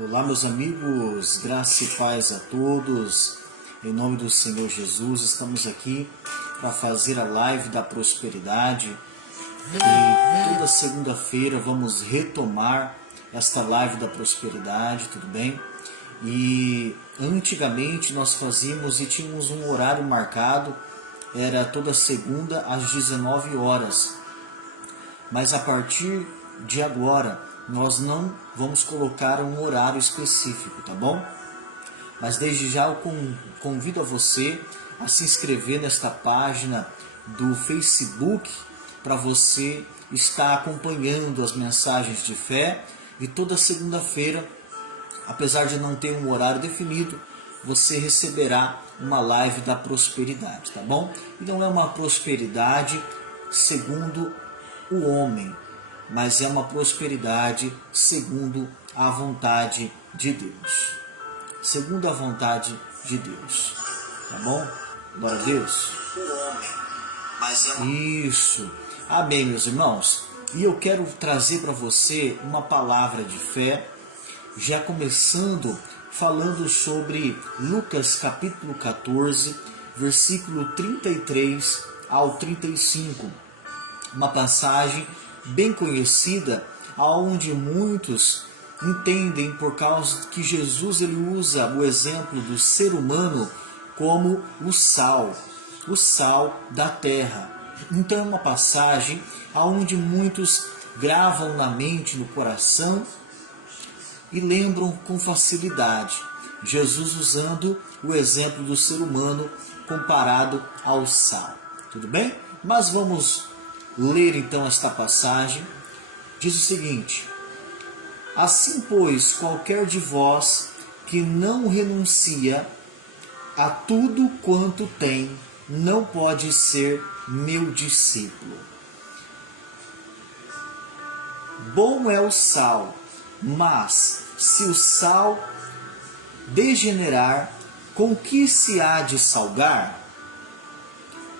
Olá, meus amigos, graça e paz a todos. Em nome do Senhor Jesus, estamos aqui para fazer a live da prosperidade. E toda segunda-feira vamos retomar esta live da prosperidade, tudo bem? E antigamente nós fazíamos e tínhamos um horário marcado, era toda segunda às 19 horas. Mas a partir de agora, nós não vamos colocar um horário específico, tá bom? Mas desde já eu convido a você a se inscrever nesta página do Facebook para você estar acompanhando as mensagens de fé. E toda segunda-feira, apesar de não ter um horário definido, você receberá uma live da prosperidade, tá bom? E não é uma prosperidade segundo o homem, mas é uma prosperidade segundo a vontade de Deus. Segundo a vontade de Deus. Tá bom? Glória a Deus. Isso. Amém, meus irmãos. E eu quero trazer para você uma palavra de fé, já começando falando sobre Lucas capítulo 14, versículo 33 ao 35. Uma passagem bem conhecida, aonde muitos entendem por causa que Jesus ele usa o exemplo do ser humano como o sal da terra. Então é uma passagem aonde muitos gravam na mente, no coração e lembram com facilidade. Jesus usando o exemplo do ser humano comparado ao sal. Tudo bem? Mas vamos ler então esta passagem. Diz o seguinte: assim, pois, qualquer de vós que não renuncia a tudo quanto tem, não pode ser meu discípulo. Bom é o sal, mas se o sal degenerar, com que se há de salgar?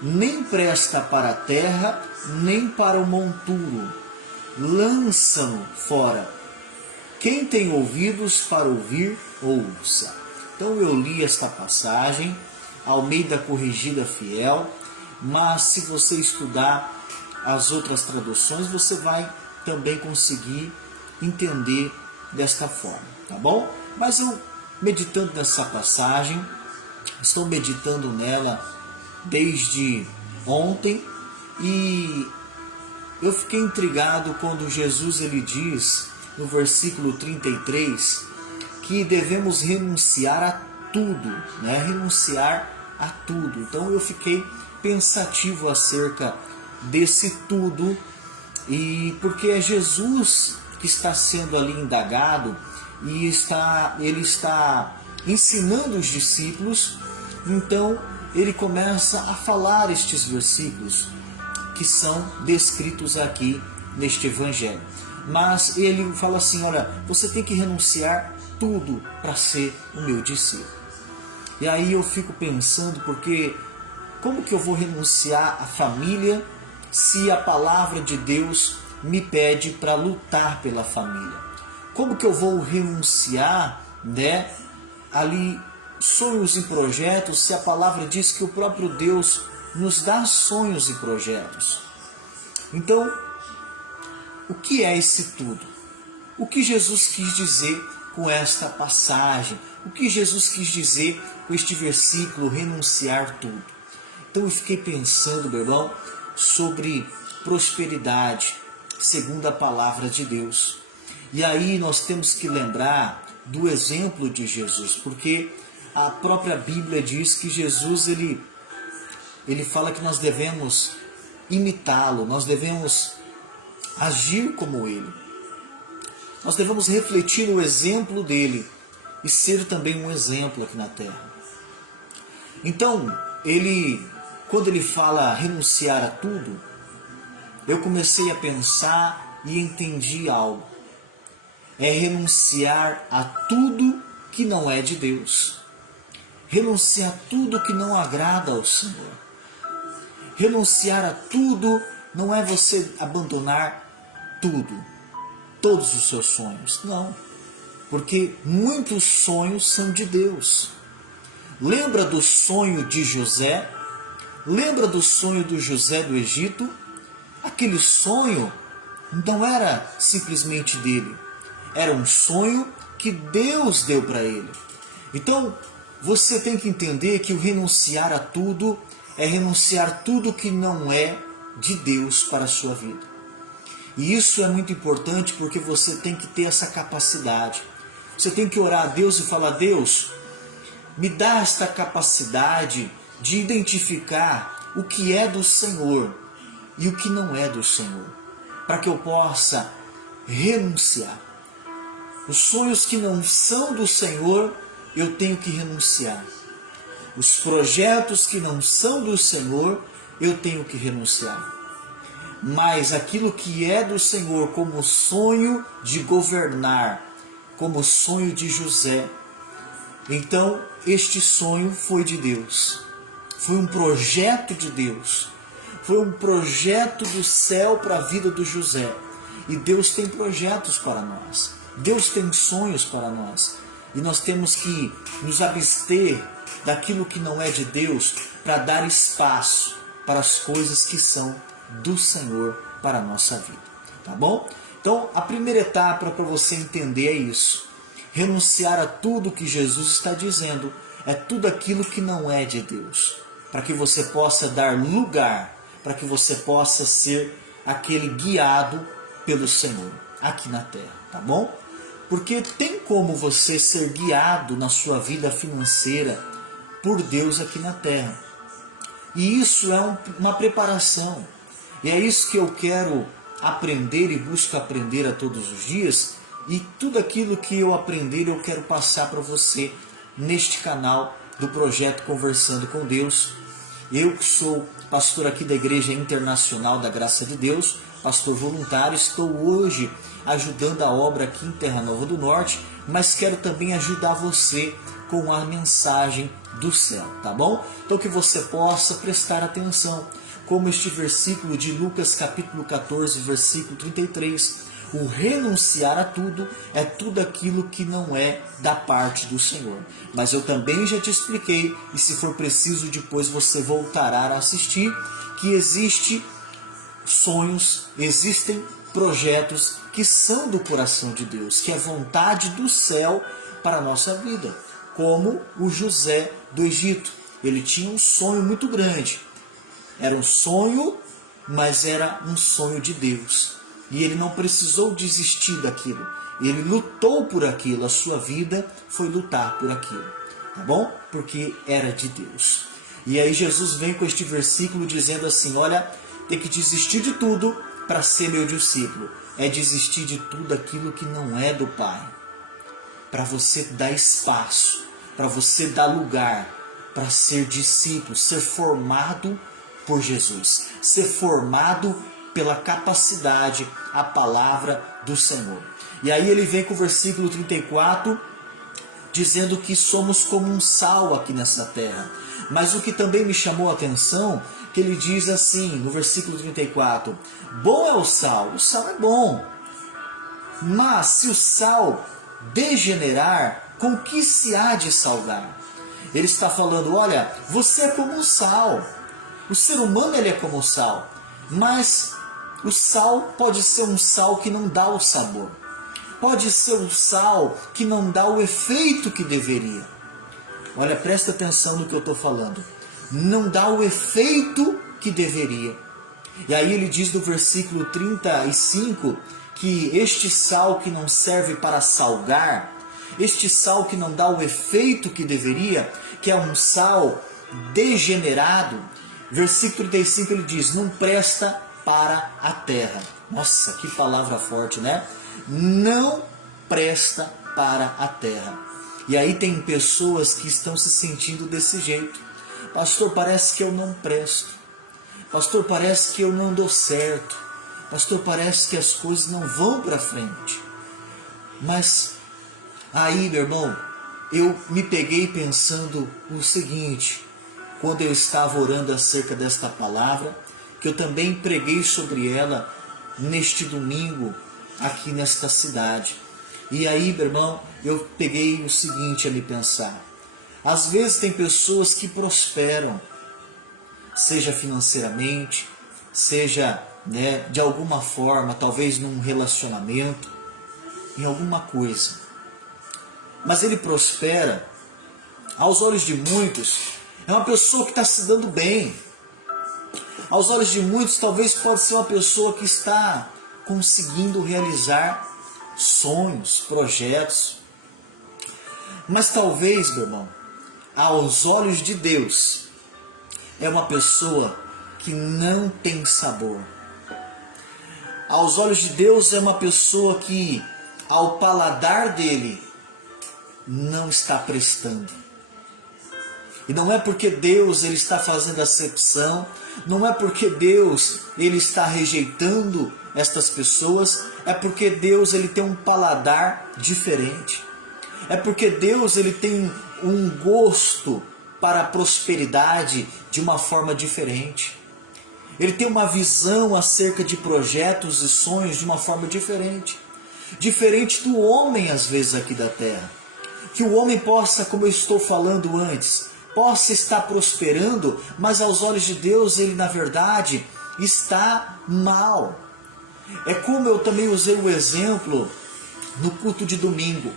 Nem presta para a terra, nem para o monturo. Lançam fora. Quem tem ouvidos para ouvir, ouça. Então eu li esta passagem, Almeida Corrigida Fiel, mas se você estudar as outras traduções, você vai também conseguir entender desta forma, tá bom? Mas eu, meditando nessa passagem, estou meditando nela desde ontem e eu fiquei intrigado quando Jesus ele diz no versículo 33 que devemos renunciar a tudo, né? Renunciar a tudo. Então eu fiquei pensativo acerca desse tudo, e porque é Jesus que está sendo ali indagado e ele está ensinando os discípulos. Então ele começa a falar estes versículos que são descritos aqui neste evangelho. Mas ele fala assim: olha, você tem que renunciar tudo para ser o meu discípulo. E aí eu fico pensando, porque como que eu vou renunciar à família se a palavra de Deus me pede para lutar pela família? Como que eu vou renunciar, né, ali sonhos e projetos, se a palavra diz que o próprio Deus nos dá sonhos e projetos? Então, o que é esse tudo? O que Jesus quis dizer com esta passagem? O que Jesus quis dizer com este versículo, renunciar tudo? Então eu fiquei pensando, meu irmão, sobre prosperidade, segundo a palavra de Deus. E aí nós temos que lembrar do exemplo de Jesus, porque a própria Bíblia diz que Jesus ele fala que nós devemos imitá-lo, nós devemos agir como ele. Nós devemos refletir o exemplo dele e ser também um exemplo aqui na terra. Então, quando ele fala renunciar a tudo, eu comecei a pensar e entendi algo. É renunciar a tudo que não é de Deus. Renunciar a tudo que não agrada ao Senhor. Renunciar a tudo não é você abandonar tudo, todos os seus sonhos. Não. porque muitos sonhos são de Deus. Lembra do sonho de José? Lembra do sonho do José do Egito? Aquele sonho não era simplesmente dele, era um sonho que Deus deu para ele. Então, você tem que entender que o renunciar a tudo é renunciar tudo que não é de Deus para a sua vida. E isso é muito importante porque você tem que ter essa capacidade. Você tem que orar a Deus e falar: Deus, me dá esta capacidade de identificar o que é do Senhor e o que não é do Senhor, para que eu possa renunciar. Os sonhos que não são do Senhor, eu tenho que renunciar. Os projetos que não são do Senhor, eu tenho que renunciar. Mas aquilo que é do Senhor, como sonho de governar, como sonho de José, então este sonho foi de Deus. Foi um projeto de Deus. Foi um projeto do céu para a vida do José. E Deus tem projetos para nós. Deus tem sonhos para nós. E nós temos que nos abster daquilo que não é de Deus para dar espaço para as coisas que são do Senhor para a nossa vida. Tá bom? Então, a primeira etapa para você entender é isso. Renunciar a tudo que Jesus está dizendo é tudo aquilo que não é de Deus. Para que você possa dar lugar, para que você possa ser aquele guiado pelo Senhor aqui na terra. Tá bom? Porque tem como você ser guiado na sua vida financeira por Deus aqui na terra. E isso é uma preparação. E é isso que eu quero aprender e busco aprender a todos os dias. E tudo aquilo que eu aprender eu quero passar para você neste canal do projeto Conversando com Deus. Eu que sou pastor aqui da Igreja Internacional da Graça de Deus, pastor voluntário, estou hoje ajudando a obra aqui em Terra Nova do Norte, mas quero também ajudar você com a mensagem do céu, tá bom? Então que você possa prestar atenção, como este versículo de Lucas capítulo 14, versículo 33, o renunciar a tudo é tudo aquilo que não é da parte do Senhor. Mas eu também já te expliquei, e se for preciso depois você voltará a assistir, que existe sonhos, existem projetos que são do coração de Deus, que é vontade do céu para a nossa vida. Como o José do Egito. Ele tinha um sonho muito grande. Era um sonho, mas era um sonho de Deus. E ele não precisou desistir daquilo. Ele lutou por aquilo. A sua vida foi lutar por aquilo. Tá bom? Porque era de Deus. E aí Jesus vem com este versículo dizendo assim: olha, tem que desistir de tudo para ser meu discípulo. É desistir de tudo aquilo que não é do Pai. Para você dar espaço, para você dar lugar, para ser discípulo, ser formado por Jesus, ser formado pela capacidade, a palavra do Senhor. E aí ele vem com o versículo 34, dizendo que somos como um sal aqui nessa terra. Mas o que também me chamou a atenção, que ele diz assim, no versículo 34, bom é o sal é bom, mas se o sal degenerar, com que se há de salgar? Ele está falando, olha, você é como um sal. O ser humano ele é como o sal. Mas o sal pode ser um sal que não dá o sabor. Pode ser um sal que não dá o efeito que deveria. Olha, presta atenção no que eu estou falando. Não dá o efeito que deveria. E aí ele diz no versículo 35 que este sal que não serve para salgar, este sal que não dá o efeito que deveria, que é um sal degenerado, versículo 35 ele diz, não presta para a terra. Nossa, que palavra forte, né? Não presta para a terra. E aí tem pessoas que estão se sentindo desse jeito. Pastor, parece que eu não presto. Pastor, parece que eu não dou certo. Pastor, parece que as coisas não vão para frente. Mas aí, meu irmão, eu me peguei pensando o seguinte, quando eu estava orando acerca desta palavra, que eu também preguei sobre ela neste domingo, aqui nesta cidade. E aí, meu irmão, eu peguei o seguinte a me pensar. Às vezes tem pessoas que prosperam, seja financeiramente, seja, né, de alguma forma, talvez num relacionamento, em alguma coisa. Mas ele prospera, aos olhos de muitos, é uma pessoa que está se dando bem. Aos olhos de muitos, talvez pode ser uma pessoa que está conseguindo realizar sonhos, projetos. Mas talvez, meu irmão, aos olhos de Deus, é uma pessoa que não tem sabor. Aos olhos de Deus, é uma pessoa que, ao paladar dele, não está prestando. E não é porque Deus ele está fazendo acepção, não é porque Deus ele está rejeitando estas pessoas, é porque Deus ele tem um paladar diferente. É porque Deus ele tem um gosto para a prosperidade de uma forma diferente. Ele tem uma visão acerca de projetos e sonhos de uma forma diferente. Diferente do homem às vezes aqui da terra. Que o homem possa, como eu estou falando antes, possa estar prosperando, mas aos olhos de Deus ele na verdade está mal. É como eu também usei o exemplo no culto de domingo.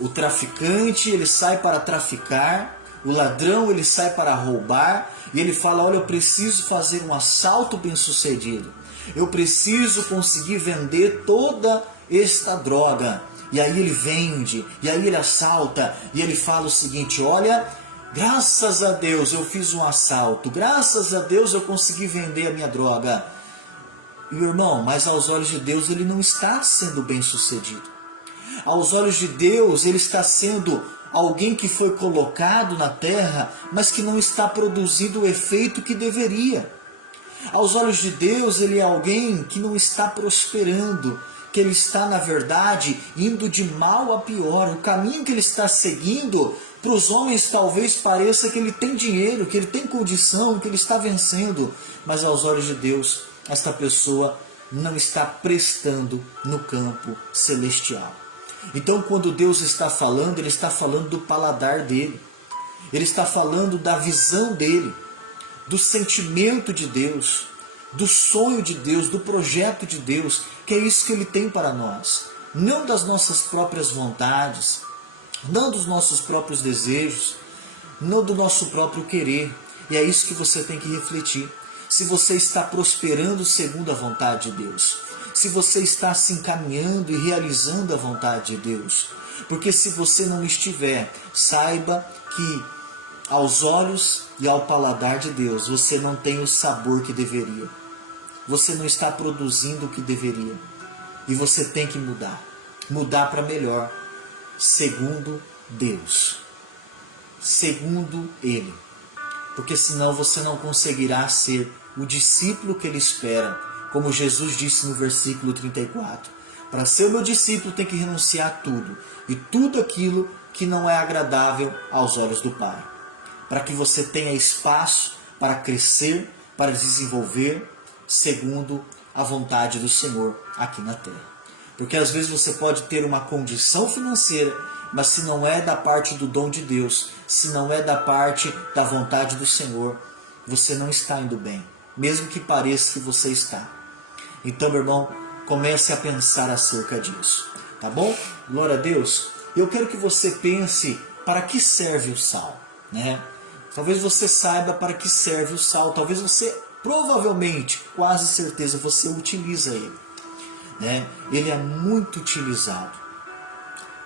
O traficante ele sai para traficar, o ladrão ele sai para roubar e ele fala, olha, eu preciso fazer um assalto bem sucedido. Eu preciso conseguir vender toda esta droga. E aí ele vende, e aí ele assalta, e ele fala o seguinte, olha, graças a Deus eu fiz um assalto, graças a Deus eu consegui vender a minha droga. E meu irmão, mas aos olhos de Deus ele não está sendo bem sucedido. Aos olhos de Deus ele está sendo alguém que foi colocado na terra, mas que não está produzindo o efeito que deveria. Aos olhos de Deus ele é alguém que não está prosperando, que ele está na verdade indo de mal a pior. O caminho que ele está seguindo, para os homens talvez pareça que ele tem dinheiro, que ele tem condição, que ele está vencendo, mas aos olhos de Deus esta pessoa não está prestando no campo celestial. Então quando Deus está falando, ele está falando do paladar dele, ele está falando da visão dele, do sentimento de Deus, do sonho de Deus, do projeto de Deus, que é isso que ele tem para nós. Não das nossas próprias vontades, não dos nossos próprios desejos, não do nosso próprio querer. E é isso que você tem que refletir. Se você está prosperando segundo a vontade de Deus, se você está se encaminhando e realizando a vontade de Deus. Porque se você não estiver, saiba que aos olhos e ao paladar de Deus, você não tem o sabor que deveria. Você não está produzindo o que deveria. E você tem que mudar. Mudar para melhor. Segundo Deus. Segundo Ele. Porque senão você não conseguirá ser o discípulo que Ele espera. Como Jesus disse no versículo 34. Para ser o meu discípulo tem que renunciar a tudo. E tudo aquilo que não é agradável aos olhos do Pai. Para que você tenha espaço para crescer, para desenvolver, segundo a vontade do Senhor aqui na terra. Porque às vezes você pode ter uma condição financeira, mas se não é da parte do dom de Deus, se não é da parte da vontade do Senhor, você não está indo bem, mesmo que pareça que você está. Então, meu irmão, comece a pensar acerca disso, tá bom? Glória a Deus. Eu quero que você pense para que serve o sal, né? Talvez você saiba para que serve o sal, talvez você, provavelmente, quase certeza, você utiliza ele, né? Ele é muito utilizado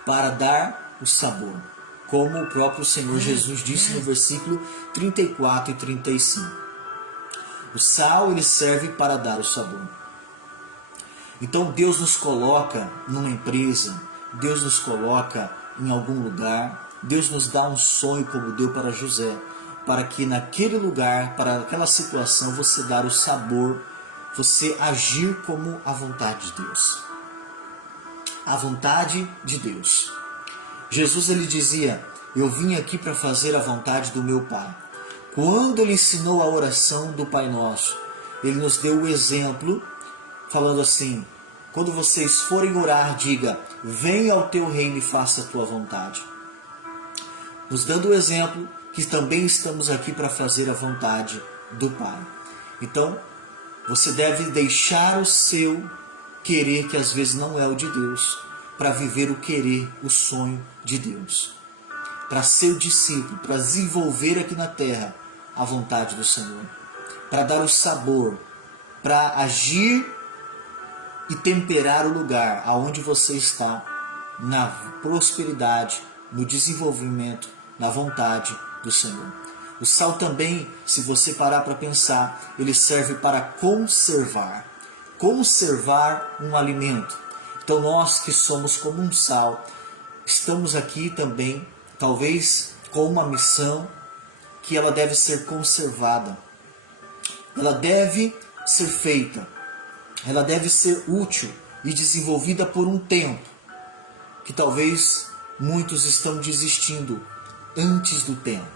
para dar o sabor, como o próprio Senhor Jesus disse no versículo 34 e 35. O sal ele serve para dar o sabor. Então Deus nos coloca numa empresa, Deus nos coloca em algum lugar, Deus nos dá um sonho como deu para José, para que naquele lugar, para aquela situação, você dar o sabor, você agir como a vontade de Deus. A vontade de Deus. Jesus ele dizia, eu vim aqui para fazer a vontade do meu Pai. Quando ele ensinou a oração do Pai Nosso, ele nos deu o exemplo, falando assim, Quando vocês forem orar, diga: venha ao teu reino e faça a tua vontade. Nos dando o exemplo que também estamos aqui para fazer a vontade do Pai. Então, você deve deixar o seu querer, que às vezes não é o de Deus, para viver o querer, o sonho de Deus. Para ser o discípulo, para desenvolver aqui na terra a vontade do Senhor. Para dar o sabor, para agir e temperar o lugar aonde você está, na prosperidade, no desenvolvimento, na vontade do Senhor. O sal também, se você parar para pensar, ele serve para conservar um alimento. Então nós que somos como um sal, estamos aqui também, talvez com uma missão que ela deve ser conservada. Ela deve ser feita, ela deve ser útil e desenvolvida por um tempo, que talvez muitos estão desistindo antes do tempo.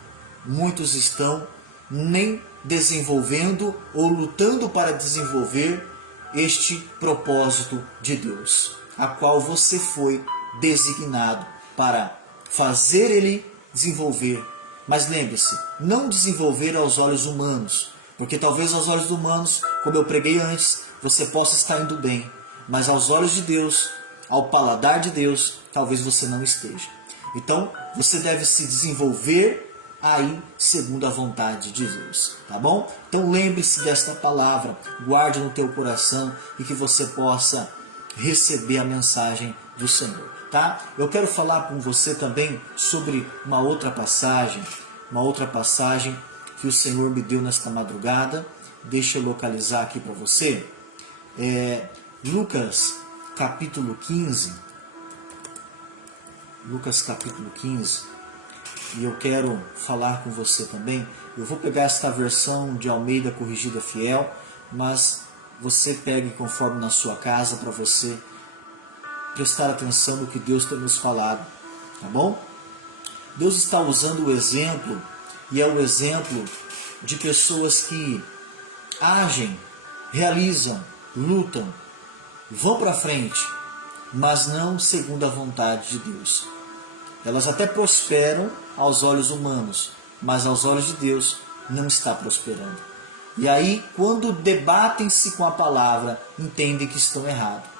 Muitos estão nem desenvolvendo ou lutando para desenvolver este propósito de Deus, a qual você foi designado para fazer ele desenvolver. Mas lembre-se, não desenvolver aos olhos humanos, porque talvez aos olhos humanos, como eu preguei antes, você possa estar indo bem, mas aos olhos de Deus, ao paladar de Deus, talvez você não esteja. Então, você deve se desenvolver aí segundo a vontade de Deus, tá bom? Então lembre-se desta palavra, guarde no teu coração e que você possa receber a mensagem do Senhor, tá? Eu quero falar com você também sobre uma outra passagem que o Senhor me deu nesta madrugada. Deixa eu localizar aqui para você. Lucas capítulo 15. Lucas capítulo 15. E eu quero falar com você também. Eu vou pegar esta versão de Almeida Corrigida Fiel, mas você pegue conforme na sua casa para você prestar atenção no que Deus tem nos falado, tá bom? Deus está usando o exemplo, e é o exemplo de pessoas que agem, realizam, lutam, vão para frente, mas não segundo a vontade de Deus. Elas até prosperam aos olhos humanos, mas aos olhos de Deus não está prosperando. E aí, quando debatem-se com a palavra, entendem que estão errados.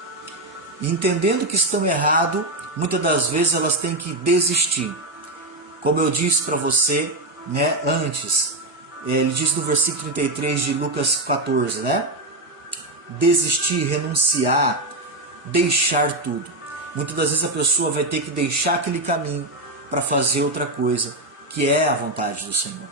E entendendo que estão errados, muitas das vezes elas têm que desistir. Como eu disse para você, antes, ele diz no versículo 33 de Lucas 14, desistir, renunciar, deixar tudo. Muitas das vezes a pessoa vai ter que deixar aquele caminho para fazer outra coisa, que é a vontade do Senhor.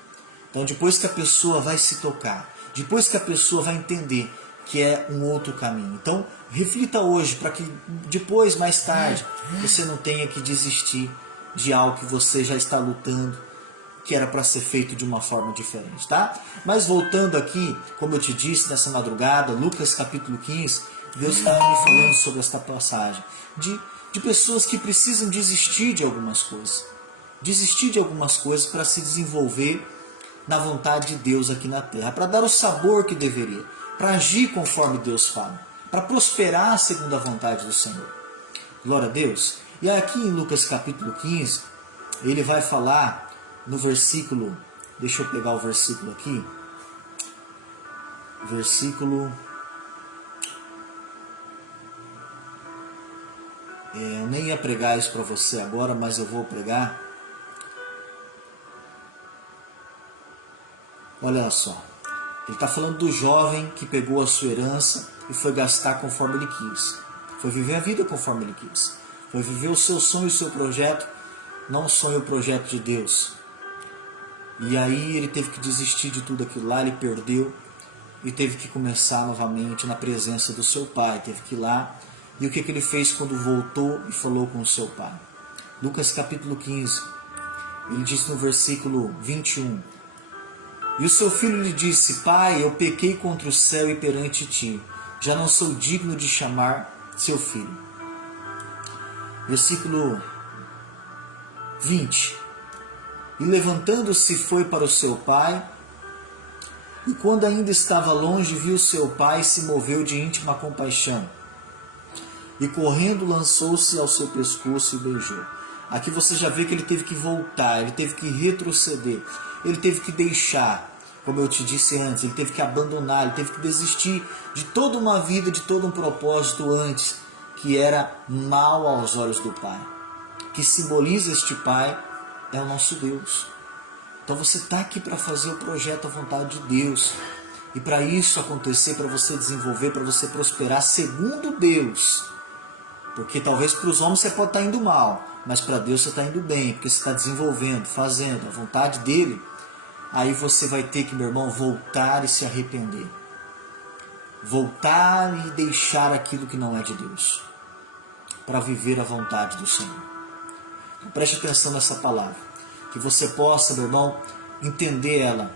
Então depois que a pessoa vai se tocar, depois que a pessoa vai entender que é um outro caminho. Então reflita hoje para que depois, mais tarde, você não tenha que desistir de algo que você já está lutando, que era para ser feito de uma forma diferente, tá? Mas voltando aqui, como eu te disse nessa madrugada, Lucas capítulo 15, Deus estava me falando sobre esta passagem de pessoas que precisam desistir de algumas coisas. Desistir de algumas coisas para se desenvolver na vontade de Deus aqui na terra, para dar o sabor que deveria, para agir conforme Deus fala, para prosperar segundo a vontade do Senhor. Glória a Deus. E aqui em Lucas capítulo 15, ele vai falar no versículo, deixa eu pegar o versículo aqui, eu nem ia pregar isso para você agora, mas eu vou pregar. Olha só, ele está falando do jovem que pegou a sua herança e foi gastar conforme ele quis, foi viver a vida conforme ele quis, foi viver o seu sonho e o seu projeto, não o sonho e o projeto de Deus. E aí ele teve que desistir de tudo aquilo lá, ele perdeu e teve que começar novamente na presença do seu pai, teve que ir lá. E o que ele fez quando voltou e falou com o seu pai? Lucas capítulo 15, ele diz no versículo 21, e o seu filho lhe disse: pai, eu pequei contra o céu e perante ti, já não sou digno de chamar seu filho. Versículo 20, e levantando-se foi para o seu pai, e quando ainda estava longe, viu seu pai e se moveu de íntima compaixão. e correndo lançou-se ao seu pescoço e o beijou. Aqui você já vê que ele teve que voltar, ele teve que retroceder, ele teve que deixar, como eu te disse antes, ele teve que abandonar, ele teve que desistir de toda uma vida, de todo um propósito antes, que era mal aos olhos do Pai. Que simboliza este Pai é o nosso Deus. Então você está aqui para fazer o projeto à vontade de Deus. E para isso acontecer, para você desenvolver, para você prosperar segundo Deus. Porque talvez para os homens você pode estar indo mal, mas para Deus você está indo bem, porque você está desenvolvendo, fazendo a vontade dEle. Aí você vai ter que, meu irmão, voltar e se arrepender. Voltar e deixar aquilo que não é de Deus, para viver a vontade do Senhor. Então, preste atenção nessa palavra, que você possa, meu irmão, entender ela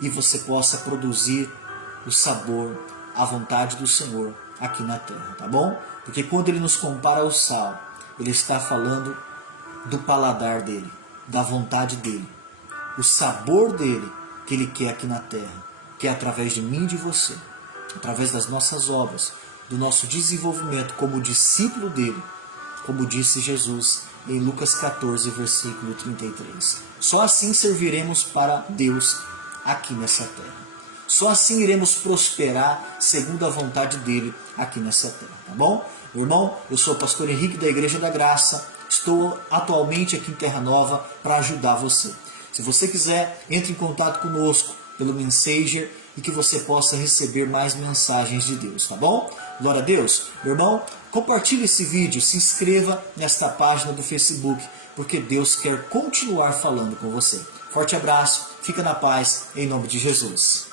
e você possa produzir o sabor, a vontade do Senhor aqui na terra, tá bom? Porque quando ele nos compara ao sal, ele está falando do paladar dele, da vontade dele, o sabor dele que ele quer aqui na terra, que é através de mim e de você, através das nossas obras, do nosso desenvolvimento como discípulo dele, como disse Jesus em Lucas 14, versículo 33. Só assim serviremos para Deus aqui nessa terra. Só assim iremos prosperar segundo a vontade dele aqui nessa terra, tá bom? Meu irmão, eu sou o pastor Henrique da Igreja da Graça, estou atualmente aqui em Terra Nova para ajudar você. Se você quiser, entre em contato conosco pelo Messenger e que você possa receber mais mensagens de Deus, tá bom? Glória a Deus. Meu irmão, compartilhe esse vídeo, se inscreva nesta página do Facebook, porque Deus quer continuar falando com você. Forte abraço, fica na paz, em nome de Jesus.